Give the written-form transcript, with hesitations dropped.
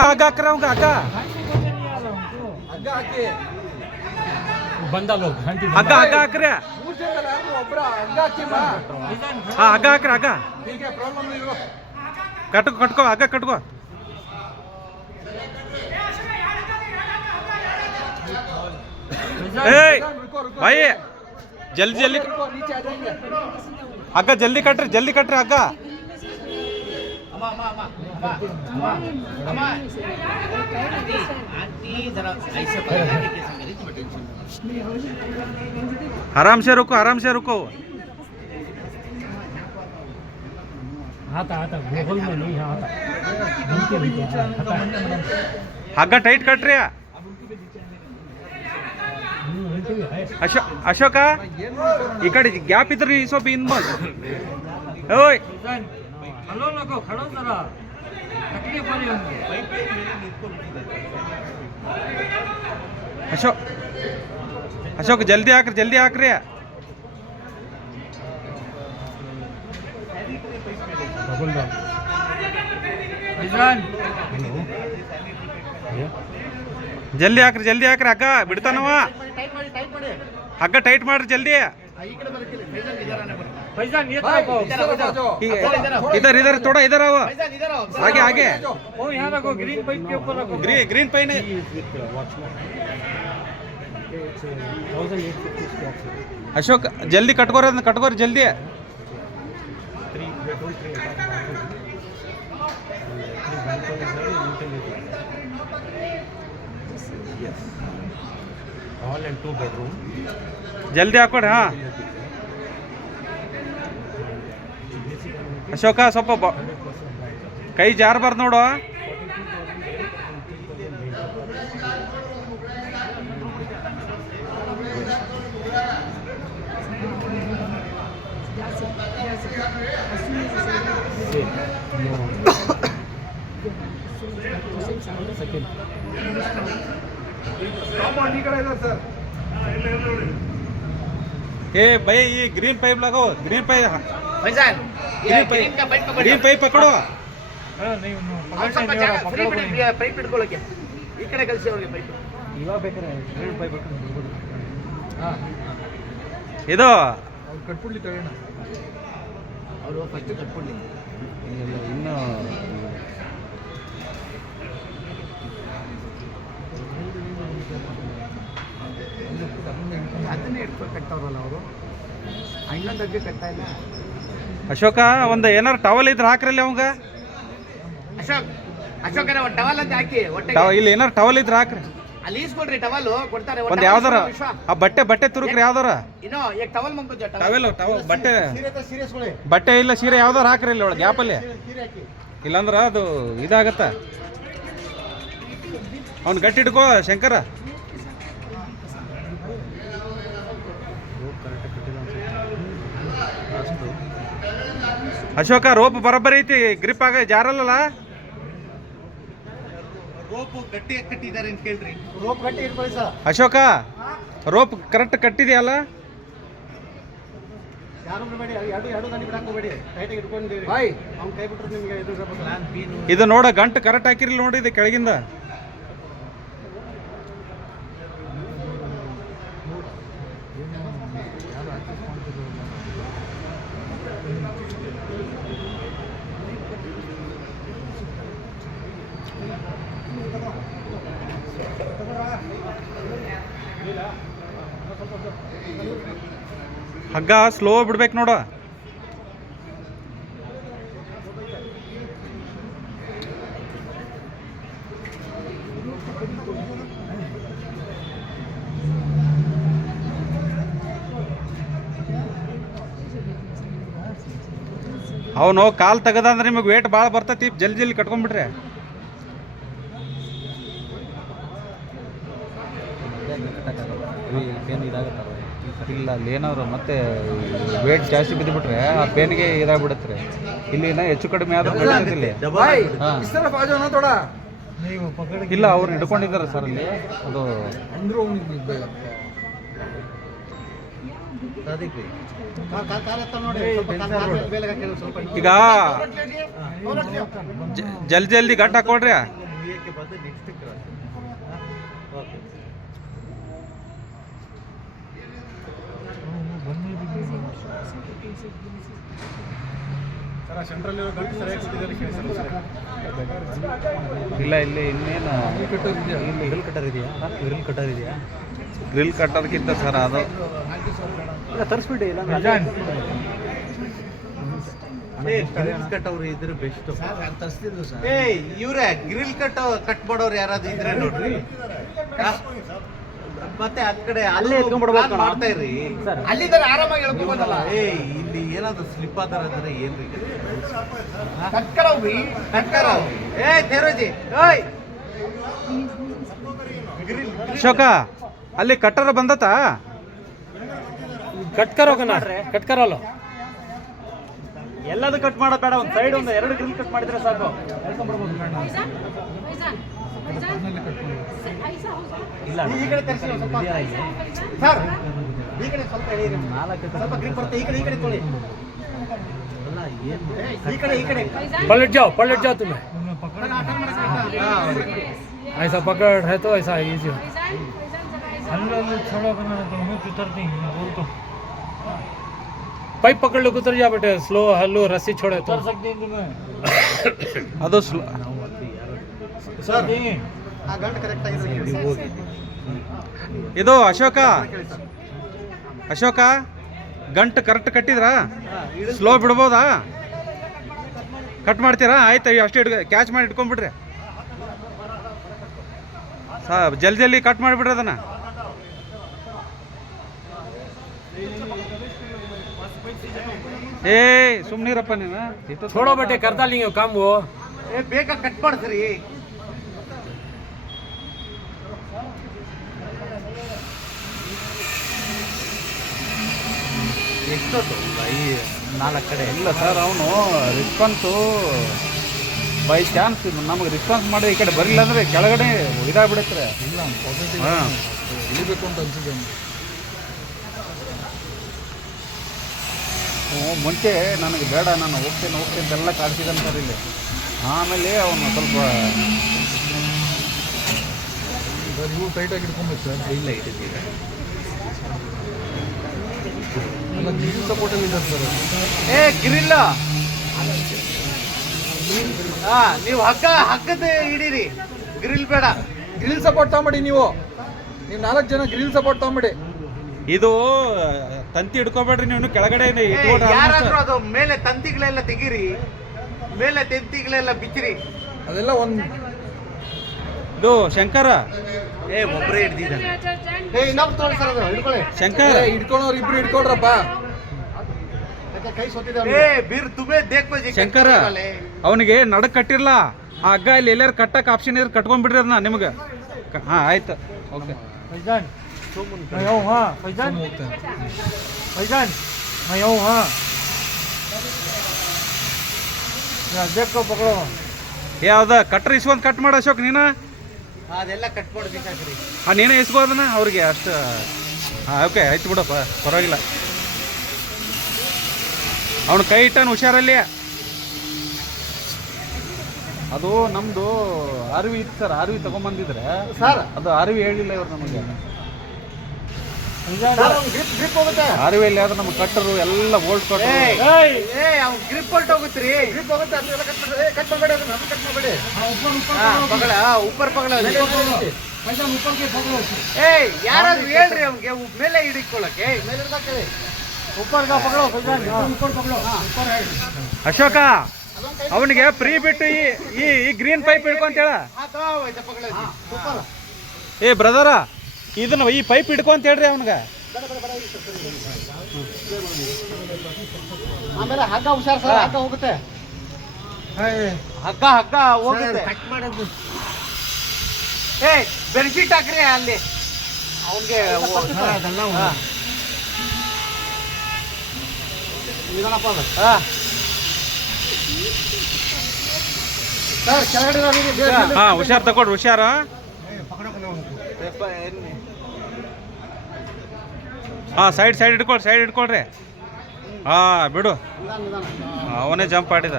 आगा कराओ आगा बंदा लोग आगा आगा करे हाँ आगा कर आगा कटको कटको आगा कटको भाई जल्दी जल्दी आगा जल्दी कट रहे आगा आराम से रुको आता गूगल में नहीं आता आगा टाइट कट रहे अशोक इकडे गॅप इतर इसो बिन मग ओय हलो नको खड़ो जरा तकलीफ वाली होंगी अशोक जल्दी आकर रे जल्दी आकर हग्ग बिಡ್ತಾನವ हग्ग टाइट ಮಾಡ್ರಿ जल्दी इधर थोड़ा इधर आओ आगे वो यहाँ रखो ग्रीन पाइप के ऊपर रखो ग्रीन पाइप अशोक जल्दी कटकोर जल्दी हॉल एंड 2 बेडरूम जल्दी हाकोड़ हाँ अशोक ಸ್ವಲ್ಪ ಕೈ ಜಾರಬಾರ್ದು ನೋಡು ए भाई ये ग्रीन पाइप लगाओ ग्रीन पाइप ग्रीन पाइप पकड़ो ಪೈಪ್ ಇಟ್ಕೊಳ್ಳೋಕೆ ಈ ಕಡೆ ಕಳಿಸಿ ಅವ್ರಿಗೆ ಪೈಪ್ ಇವಾಗ ಬೇಕಾರೆ ಗ್ರೀನ್ ಪೈಪ್ ಇದು ಕಟ್ಬಿಡ್ಲಿ ತಗೋಣ ಅವರು ಫಸ್ಟ್ ಕಟ್ಬಿಡ್ಲಿ ಇನ್ನು ಅದನ್ನೇ ಇಟ್ಕೊಂಡು ಕಟ್ತಾವ್ರಲ್ಲ ಅವರು ಇನ್ನೊಂದಕ್ಕೆ ಕಟ್ತಾ ಇಲ್ಲ ಅಶೋಕ ಒಂದು ಏನಾರು ಟವಲ್ ಇದ್ರೆ ಹಾಕ್ರಲ್ಲಿ ಅವಂಗ ಅಶೋಕರ ಒಂದು ಟವಲ್ ಅಂತ ಹಾಕಿ ಇಲ್ಲಿ ಏನಾರು ಟವಲ್ ಇದ್ರೆ ಹಾಕ್ರಿ ಅಲ್ಲಿ ಈಸ್ಕೊಡ್ರಿ ಟವಲ್ ಕೊಡ್ತಾರೆ ಒಂದು ಯಾವ್ದಾರ ಆ ಬಟ್ಟೆ ತುರುಕ್ರಿ ಯಾವ್ದಾರ ಇನ್ನೋ ಈಗ ಟವಲ್ ಮಂಕುಜ ಟವಲ್ ಬಟ್ಟೆ ಇಲ್ಲ ಸೀರೆ ಯಾವ್ದಾರ ಹಾಕ್ರಿ ಇಲ್ಲಿ ಒಳಗೆ ಗ್ಯಾಪಲ್ಲಿ ಇಲ್ಲಾಂದ್ರ ಅದು ಇದಾಗತ್ತ ಅವ್ನು ಗಟ್ಟಿ ಇಟ್ಕೋ ಶಂಕರ ಅಶೋಕ ರೋಪ್ ಬರೋಬ್ಬರಿ ಐತಿ ಗ್ರಿಪ್ ಆಗ ಜಾರಲ್ಲ ರೋಪ್ ಗಟ್ಟಿ ಕಟ್ಟಿದ್ದಾರೆ ಅಂತ ಕೇಳ್ರಿ ರೋಪ್ ಗಟ್ಟಿ ಇಟ್ಕೊಳ್ಳಿ ಸರ್ ಅಶೋಕ ರೋಪ್ ಕರೆಕ್ಟ್ ಕಟ್ಟಿದೆಯಲ್ಲ ಯಾರು ಬಿಡಬೇಡಿ ಎರಡು ದಂಡಿ ಬಿಡಕ್ಕೆ ಹೋಗಬೇಡಿ ಟೈಟಾಗಿ ಇಟ್ಕೊಂಡಿರಿ ಬಾಯ್ ಅವ್ನು ಕೈ ಬಿಟ್ರೆ ನಿಮಗೆ ಇದು ಸ್ವಲ್ಪ ಇದು ನೋಡ ಗಂಟು ಕರೆಕ್ಟ್ ಹಾಕಿರಲಿಲ್ಲ ನೋಡಿ ಇದು ಕೆಳಗಿಂದ ಹಗ್ಗ ಸ್ಲೋ ಬಿಡ್ಬೇಕು ನೋಡ ಅವನು ಕಾಲ್ ತೆಗದಂದ್ರೆ ನಿಮಗೆ ವೇಟ್ ಭಾಳ ಬರ್ತೈತಿ ಜಲ್ದಿ ಕಟ್ಕೊಂಡ್ಬಿಟ್ರೆ ಇಲ್ಲ ಅಲ್ಲಿ ಏನಾದ್ರು ಮತ್ತೆ ವೇಟ್ ಜಾಸ್ತಿ ಬಿದ್ದುಬಿಟ್ರೆ ಆ ಪೇನ್ಗೆ ಇದಾಗ್ಬಿಡುತ್ತೆ ಇಲ್ಲಿ ಹೆಚ್ಚು ಕಡಿಮೆ ಆದ್ರೆ ಇಲ್ಲ ಅವ್ರು ಹಿಡ್ಕೊಂಡಿದ್ದಾರೆ ಸರ್ ಅಲ್ಲಿ ಅದು ಈಗ ಜಲ್ದಿ ಗಟ್ಟ ಹಾಕೊಡ್ರಿ ಏಕೆ ಬಂದು ನೆಕ್ಸ್ಟ್ ಕ್ರಾಸ್. ಓಕೆ ಸರ್ ಸೆಂಟ್ರಲ್ಲಿ ಗಂಟು ಸರಿಯಾಗಿ ಕೊಟ್ಟಿದ್ದಾರೆ ಕೇಳಿ ಸರ್. ಇಲ್ಲ ಇಲ್ಲಿ ಇನ್ನೇನು ಇಲ್ಲಿ ಗ್ರಿಲ್ ಕಟ್ಟರ್ ಇದೆಯಾ? ಗ್ರಿಲ್ ಕಟ್ಟರ್ ಇದೆಯಾ? ಗ್ರಿಲ್ ಕಟ್ಟೋದಕ್ಕಿಂತ ಸರ್ ಅದು ಇಲ್ಲ ತರಿಸ್ಬಿಡಿ. ಇಲ್ಲ ಗ್ರಿಲ್ ಕಟ್ಟವ್ರು ಇದ್ರೆ ಬೆಸ್ಟ್. ತರಿಸ್ತಿದ್ರು ಸರ್. ಇವ್ರೆ ಗ್ರಿಲ್ ಕಟ್ ಮಾಡೋರು ಯಾರಾದ್ರೂ ಇದ್ರೆ ನೋಡ್ರಿ. ಮತ್ತೆ ಆ ಕಡೆ ಅಲ್ಲೇ ಎತ್ಕೊಂಡ್ಬಿಡ್ಬೇಕು ಮಾಡ್ತಾ ಇರ್ರಿ ಸರ್. ಅಲ್ಲಿದ್ದಾರೆ ಆರಾಮಾಗಿ ಹೇಳ್ಕೊಬೋದಲ್ಲ. ಇಲ್ಲಿ ಏನಾದ್ರು ಸ್ಲಿಪ್ ಆದಾರ ಅಂದ್ರೆ ಏನ್ರಿ ಕಟ್ಕರವ್ರಿ ತೇರೋಜಿ ಅಶೋಕ ಅಲ್ಲಿ ಕಟ್ಟರ ಬಂದತಾ ಕಟ್ಕರಲ್ಲ ಎಲ್ಲದೂ ಕಟ್ ಮಾಡೋದು ಬೇಡ. ಒಂದು ಸೈಡ್ ಒಂದು 2 ಗ್ರಿಲ್ ಕಟ್ ಮಾಡಿದ್ರೆ ಸಾಕು. ಇಲ್ಲ ಈ ಕಡೆ ತರಿಸಿ ಸ್ವಲ್ಪ ಸರ್. ಈ ಕಡೆ ಸ್ವಲ್ಪ ಎಳೀರಿ. 4 ಸ್ವಲ್ಪ ಗ್ರಿಪ್ ಬರುತ್ತೆ. ಈ ಕಡೆ ತೊಳಿ. ಅಲ್ಲ ಏನು ಈ ಕಡೆ पलट जाओ तुम्हें ऐसा पकड़ है तो ऐसा इजी हो. पाइप पकड़ लो उतर जा बेटे. स्लो हल्लो रस्सी छोड़े तो ಅದು ಸರ್ ಆ ಗಂಟು ಕರೆಕ್ಟ್ ಆಗಿದೆ. ಇದು ಅಶೋಕ ಗಂಟು ಕರೆಕ್ಟ್ ಕಟ್ಟಿದ್ರಾ? ಸ್ಲೋ ಬಿಡ್ಬೋದಾ? ಕಟ್ ಮಾಡ್ತೀರಾ? ಆಯ್ತು ಅಷ್ಟೇ ಕ್ಯಾಚ್ ಮಾಡಿ ಇಟ್ಕೊಂಡ್ಬಿಡ್ರಿ ಜಲ್ದಿ ಕಟ್ ಮಾಡಿಬಿಡ್ರಿ ಅದನ್ನ. ಏ ಸುಮ್ನಿರಪ್ಪ ನೀನು. छोड़ो बेटे करता नहीं हो काम वो. ಬೇಗ ಕಟ್ ಮಾಡ್ತೀರಿ. ಎಷ್ಟೊತ್ತು ಈ 4 ಕಡೆ ಇಲ್ಲ ಸರ್, ಅವನು ರೆಸ್ಪಾನ್ಸು ಬೈ ಚಾನ್ಸ್ ನಮಗೆ ರೆಸ್ಪಾನ್ಸ್ ಮಾಡಿ ಈ ಕಡೆ ಬರಲಿಲ್ಲ ಅಂದರೆ ಕೆಳಗಡೆ ಇದಾಗ್ಬಿಡುತ್ತೆ. ಹಾಂ ಇಳಿಬೇಕು ಅಂತ ಅನ್ಸಿದೆ. ಮುಂಚೆ ನನಗೆ ಬೇಡ, ನಾನು ಹೋಗ್ತೇನೆ ಅಂತೆಲ್ಲ ಕಾಡ್ತಿದ್ದಾನೆ ಸರ್ ಇಲ್ಲಿ. ಆಮೇಲೆ ಅವನು ಸ್ವಲ್ಪ ನೀವು ಟೈಟಾಗಿ ಇಟ್ಕೊಬೇಕು ಸರ್. ಇಲ್ಲ ಇಟ್ಟಿದ್ದೀರ ಎಲ್ಲ ಗ್ರಿಲ್ ಸಪೋರ್ಟಲ್ಲಿ ಇದೆ ಸರ್. ಗ್ರಿಲ್ಲ ನೀವು ಹಗ್ಗದ ಹಿಡೀರಿ. ಗ್ರಿಲ್ ಬೇಡ. ಗ್ರಿಲ್ ಸಪೋರ್ಟ್ ತಗೊಂಬಿಡಿ. ನೀವು 4 ಜನ ಗ್ರಿಲ್ ಸಪೋರ್ಟ್ ತಗೊಂಬಿಡಿ. ಇದು ತಂತಿ ಹಿಡ್ಕೋಬೇಡ್ರಿ ನೀವು, ಕೆಳಗಡೆ ಯಾರಾದ್ರೂ ಅದು ಮೇಲೆ ತಂತಿಗಳೆಲ್ಲ ತೆಗೀರಿ. ಮೇಲೆ ತಂತಿಗಳೆಲ್ಲ ಬಿಚ್ಚಿರಿ. ಅದೆಲ್ಲ ಒಂದು ಇದು ಶಂಕರ ಒಬ್ಬರೇ ಹಿಡ್ದಿದ್ದಾನೆ. ಇನ್ನೊಬ್ಬ ತೋಳಿ ಸರ್ ಅದು ಹಿಡ್ಕೊಳ್ಳಿ. ಶಂಕರ ಹಿಡ್ಕೊಳೋರು ಇಬ್ರು ಹಿಡ್ಕೊಳ್ರಪ್ಪ. ಕೈ ಸೋತಿದೆ. ಬೀರ್ ತುಬೆ ದೇಖ್ಬೋ ಜಿ. ಶಂಕರ ಅವನಿಗೆ ನಡಕ್ ಕಟ್ಟಿರ್ಲ ಆ ಹಗ್ಗ ಇಲ್ಲಿ ಎಲ್ಲಾರು ಕಟ್ಟಕ್ಕೆ ಆಪ್ಷನ್ ಇದ್ರೆ ಕಟ್ಕೊಂಡ್ಬಿಡ್ರಿ ಅದನ್ನ ನಿಮ್ಗೆ. ಹಾಂ ಆಯ್ತು ಓಕೆ. ಯಾವ್ದ ಕಟ್ರ ಇಸ್ಕೊಂಡ್ ಕಟ್ ಮಾಡ ಅಶೋಕ್ ನೀನು. ಅದೆಲ್ಲ ಕಟ್ ಮಾಡ್ಬೇಕಾಗ್ರಿ. ನೀನೇ ಇಸ್ಕೋದನ್ನ ಅವ್ರಿಗೆ ಅಷ್ಟು. ಹಾಂ ಓಕೆ ಆಯ್ತು ಬಿಡಪ್ಪ, ಪರವಾಗಿಲ್ಲ. ಅವನು ಕೈ ಇಟ್ಟಾನ ಹುಷಾರಲ್ಲಿ. ಅದು ನಮ್ದು ಆರ್ವಿ ಇತ್ತು ಸರ್, ಆರ್ವಿ ತಗೊಂಬಂದಿದ್ರೆ ಸರ್ ಅದು ಆರ್ವಿ ಹೇಳಿಲ್ಲ ಇವ್ರು ನಮಗೆ. ಗ್ರಿಪ್ ಹೋಗುತ್ತೆ. ಆರ್ವಿಯಲ್ಲಿ ಆದ್ರೆ ನಮ್ಗೆ ಕಟ್ಟರು ಎಲ್ಲ ಬೋಲ್ಟ್ ಕೊಟ್ಟು ಗ್ರಿಪ್ ಹೊರಟೋಗುತ್ತೀರಿ. ಗ್ರಿಪ್ ಹೋಗುತ್ತೆ. ಅದೆಲ್ಲ ಕಟ್ ಮಾಡಬೇಡಿ. ಅದನ್ನ ಕಟ್ ಮಾಡಬೇಡಿ. ಪಗಳ ಉಪ್ಪರ್ ಪಗಳ. ಯಾರಾದ್ರೂ ಹೇಳ್ರಿ ಅವ್ನಿಗೆ ಮೇಲೆ ಹಿಡಿಕೊಳ್ಳಕ್ಕೆ. ಅಶೋಕ ಅವನಿಗೆ ಫ್ರೀ ಬಿಟ್ಟು ಈ ಗ್ರೀನ್ ಪೈಪ್ ಹಿಡ್ಕೊಂತ ಹೇಳ. ಏ ಬ್ರದರ ಇದನ್ನ ಈ ಪೈಪ್ ಹಿಡ್ಕೊಂತ ಹೇಳ್ರಿ ಅವನಿಗೆ. ಆಮೇಲೆ ಹಗ್ಗ ಹುಷಾರ್ ಸರ್. ಹಗ್ಗ ಹೋಗುತ್ತೆ. ಹಗ್ಗ ಹೋಗುತ್ತೆ. ಕಟ್ ಮಾಡೋದು. ಬೆಡ್ಶೀಟ್ ಹಾಕ್ರಿ ಅಲ್ಲಿ ಅವನಿಗೆ. ಸರ್ ಕೆಳಗಡೆ ಹಾಂ ಹುಷಾರ್ ತಗೊಳ್ರಿ, ಹುಷಾರ. ಹಾಂ ಸೈಡ್ ಇಟ್ಕೊಳ್ರಿ. ಹಾಂ ಬಿಡು, ಅವನೇ ಜಂಪ್ ಆಡಿದ.